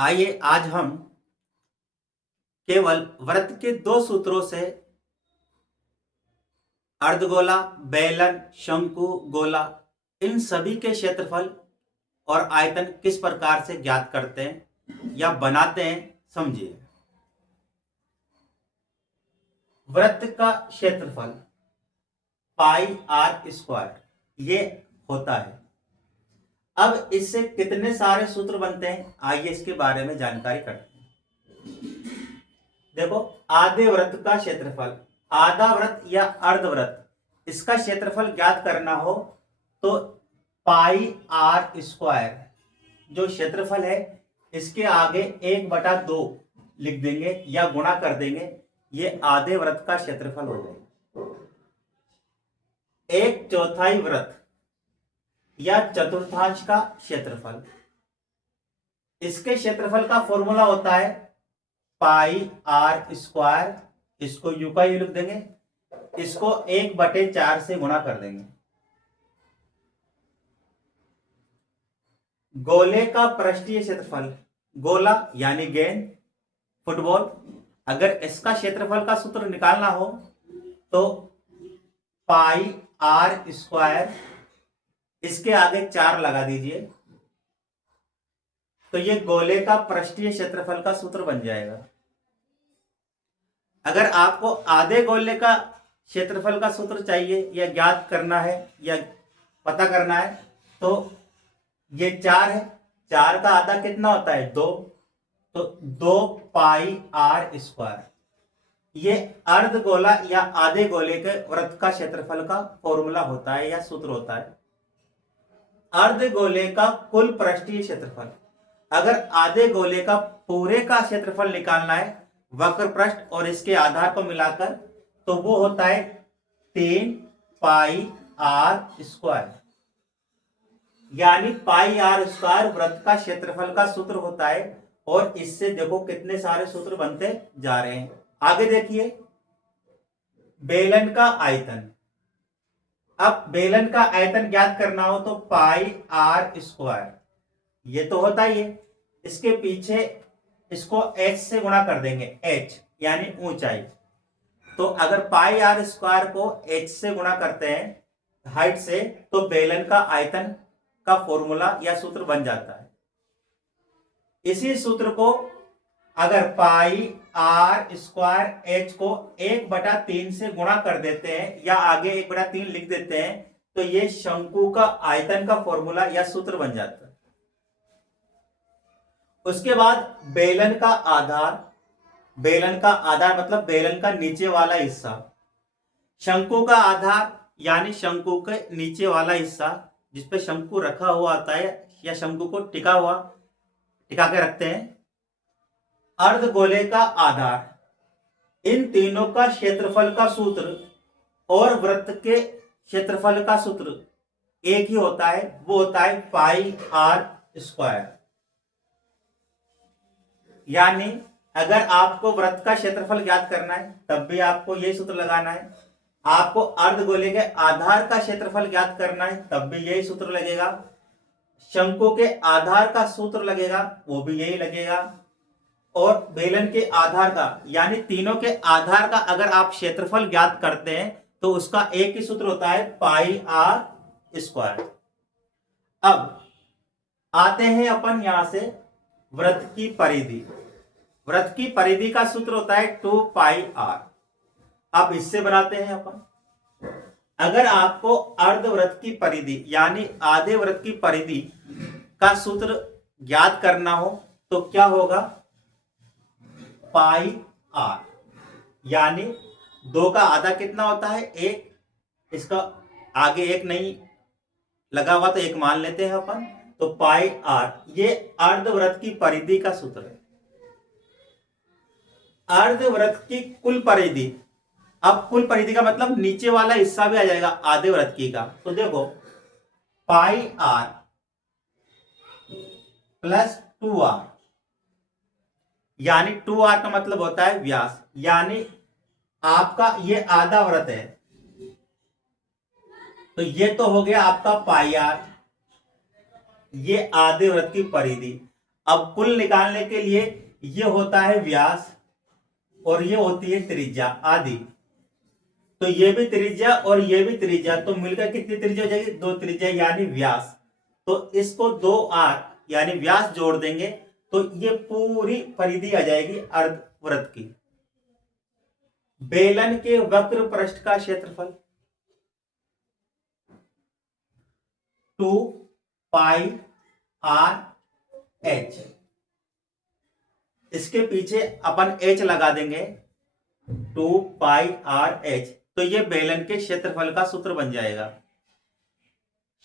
आइए आज हम केवल वृत्त के दो सूत्रों से अर्धगोला, बेलन, शंकु, गोला इन सभी के क्षेत्रफल और आयतन किस प्रकार से ज्ञात करते हैं या बनाते हैं समझिए। वृत्त का क्षेत्रफल पाई आर स्क्वायर ये होता है। अब इससे कितने सारे सूत्र बनते हैं आइए इसके बारे में जानकारी करते हैं। देखो, आधे वृत्त का क्षेत्रफल, आधा वृत्त या अर्धवृत्त, इसका क्षेत्रफल ज्ञात करना हो तो पाई आर स्क्वायर जो क्षेत्रफल है इसके आगे 1/2 लिख देंगे या गुणा कर देंगे, ये आधे वृत्त का क्षेत्रफल हो जाएगा। 1/4 वृत्त या चतुर्थांश का क्षेत्रफल, इसके क्षेत्रफल का फॉर्मूला होता है पाई आर स्क्वायर, इसको यू का यू लिख देंगे, इसको 1/4 से गुणा कर देंगे। गोले का पृष्ठीय क्षेत्रफल, गोला यानी गेंद, फुटबॉल, अगर इसका क्षेत्रफल का सूत्र निकालना हो तो पाई आर स्क्वायर, इसके आगे 4 लगा दीजिए तो ये गोले का पृष्ठीय क्षेत्रफल का सूत्र बन जाएगा। अगर आपको आधे गोले का क्षेत्रफल का सूत्र चाहिए या ज्ञात करना है या पता करना है तो ये 4 है, 4 का आधा कितना होता है 2, तो 2 पाई आर स्क्वायर, ये अर्ध गोला या आधे गोले के वृत्त का क्षेत्रफल का फॉर्मूला होता है या सूत्र होता है। अर्ध गोले का कुल पृष्ठीय क्षेत्रफल, अगर आधे गोले का पूरे का क्षेत्रफल निकालना है वक्र पृष्ठ और इसके आधार को मिलाकर, तो वो होता है 3 पाई आर स्क्वायर, यानी पाई आर स्क्वायर वृत्त का क्षेत्रफल का सूत्र होता है। और इससे देखो कितने सारे सूत्र बनते जा रहे हैं। आगे देखिए, बेलन का आयतन। अब बेलन का आयतन ज्ञात करना हो तो पाई आर स्क्वायर, ये तो होता ही है, इसके पीछे इसको h से गुणा कर देंगे, h यानी ऊंचाई। तो अगर पाई आर स्क्वायर को h से गुणा करते हैं हाइट से, तो बेलन का आयतन का फॉर्मूला या सूत्र बन जाता है। इसी सूत्र को अगर पाई आर स्क्वायर h को 1/3 से गुणा कर देते हैं या आगे 1/3 लिख देते हैं तो ये शंकु का आयतन का फॉर्मूला या सूत्र बन जाता है। उसके बाद बेलन का आधार, बेलन का आधार मतलब बेलन का नीचे वाला हिस्सा, शंकु का आधार यानी शंकु के नीचे वाला हिस्सा जिसपे शंकु रखा हुआ आता है या शंकु को टिका के रखते हैं। अर्धगोले का आधार, इन तीनों का क्षेत्रफल का सूत्र और वृत्त के क्षेत्रफल का सूत्र एक ही होता है, वो होता है पाई आर स्क्वायर। यानी अगर आपको वृत्त का क्षेत्रफल ज्ञात करना है तब भी आपको यही सूत्र लगाना है, आपको अर्धगोले के आधार का क्षेत्रफल ज्ञात करना है तब भी यही सूत्र लगेगा, शंकु के आधार का सूत्र लगेगा वो भी यही लगेगा, और बेलन के आधार का यानी तीनों के आधार का अगर आप क्षेत्रफल ज्ञात करते हैं तो उसका एक ही सूत्र होता है पाई आर स्क्वायर। अब आते हैं अपन यहां से वृत्त की परिधि। वृत्त की परिधि का सूत्र होता है 2 पाई आर। अब इससे बनाते हैं अपन। अगर आपको अर्धवृत्त की परिधि यानी आधे वृत्त की परिधि का सूत्र ज्ञात करना हो तो क्या होगा, पाई आर, यानी 2 का आधा कितना होता है 1, इसका आगे 1 नहीं लगा हुआ तो 1 मान लेते हैं अपन, तो पाई आर ये अर्धवृत्त की परिधि का सूत्र है। अर्धवृत्त की कुल परिधि, अब कुल परिधि का मतलब नीचे वाला हिस्सा भी आ जाएगा आधे वृत्त की का, तो देखो पाई आर प्लस 2r, यानी 2r का मतलब होता है व्यास, यानी आपका ये आधा वृत्त है तो ये तो हो गया आपका पाई आर, ये आधे वृत्त की परिधि। अब कुल निकालने के लिए ये होता है व्यास और ये होती है त्रिज्या आदि। तो ये भी त्रिज्या और ये भी त्रिज्या, तो मिलकर कितनी त्रिज्या हो जाएगी? 2 त्रिज्या यानी व्यास। तो इसको 2r यानी व्यास जोड़ देंगे तो ये पूरी परिधि आ जाएगी अर्धवृत्त की। बेलन के वक्र पृष्ठ का क्षेत्रफल 2 पाई r h। इसके पीछे अपन h लगा देंगे 2 पाई r h, तो ये बेलन के क्षेत्रफल का सूत्र बन जाएगा।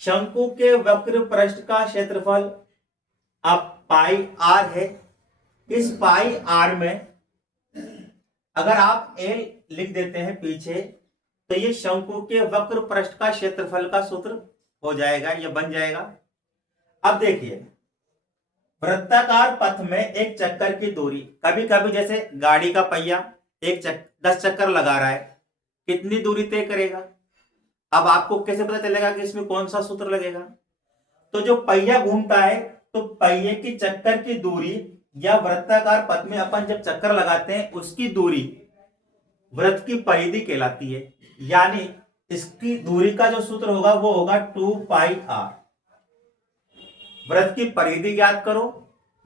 शंकु के वक्र पृष्ठ का क्षेत्रफल अब पाई r है। इस पाई r में अगर आप l लिख देते हैं पीछे तो ये शंकु के वक्र पृष्ठ का क्षेत्रफल का सूत्र हो जाएगा, ये बन जाएगा। अब देखिए वृत्ताकार पथ में एक चक्कर की दूरी, कभी कभी जैसे गाड़ी का पहिया 10 चक्कर लगा रहा है, कितनी दूरी तय करेगा? अब आपको कैसे पता चलेगा कि इसमें कौन सा सूत्र लगेगा? तो जो पहिया घूमता है तो पहिए की चक्कर की दूरी या वृत्ताकार पथ में अपन जब चक्कर लगाते हैं उसकी दूरी वृत्त की परिधि कहलाती है। यानी इसकी दूरी का जो सूत्र होगा वो होगा 2 पाई r। वृत्त की परिधि ज्ञात करो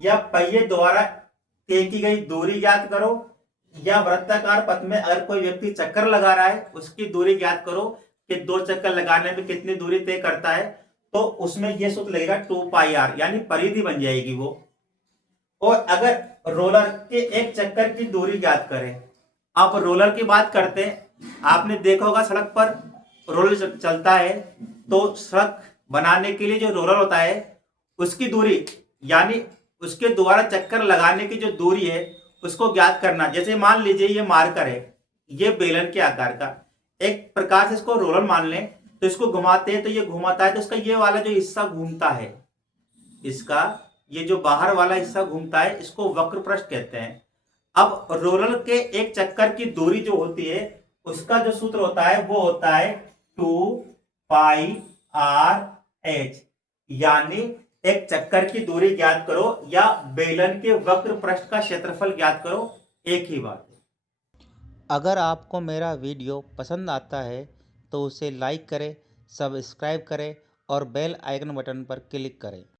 या पहिए द्वारा तय की गई दूरी ज्ञात करो, या वृत्ताकार पथ में अगर कोई व्यक्ति चक्कर लगा रहा है उसकी दूरी ज्ञात करो कि 2 चक्कर लगाने में कितनी दूरी तय करता है, तो उसमें यह सूत्र लगेगा 2 पाई r यानी परिधि बन जाएगी वो। और अगर रोलर के एक चक्कर की दूरी ज्ञात करें, आप रोलर की बात करते हैं, आपने देखा होगा सड़क पर रोलर चलता है तो सड़क बनाने के लिए जो रोलर होता है उसकी दूरी यानी उसके द्वारा चक्कर लगाने की जो दूरी है उसको ज्ञात करना। जैसे मान लीजिए ये मार्कर है, ये बेलन के आकार का, एक प्रकार से इसको रोलर मान लें, तो इसको घुमाते हैं तो ये घुमाता है, तो इसका ये वाला जो हिस्सा घूमता है, इसका ये जो बाहर वाला हिस्सा घूमता है, इसको वक्र पृष्ठ कहते हैं। अब रोलर के एक चक्कर की दूरी जो होती है उसका जो सूत्र होता है वो होता है 2 पाई r h। यानी एक चक्कर की दूरी ज्ञात करो या बेलन के वक्र पृष्ठ का क्षेत्रफल ज्ञात करो, एक ही बात है। अगर आपको मेरा वीडियो पसंद आता है तो उसे लाइक करें, सब्सक्राइब करें और बेल आइकन बटन पर क्लिक करें।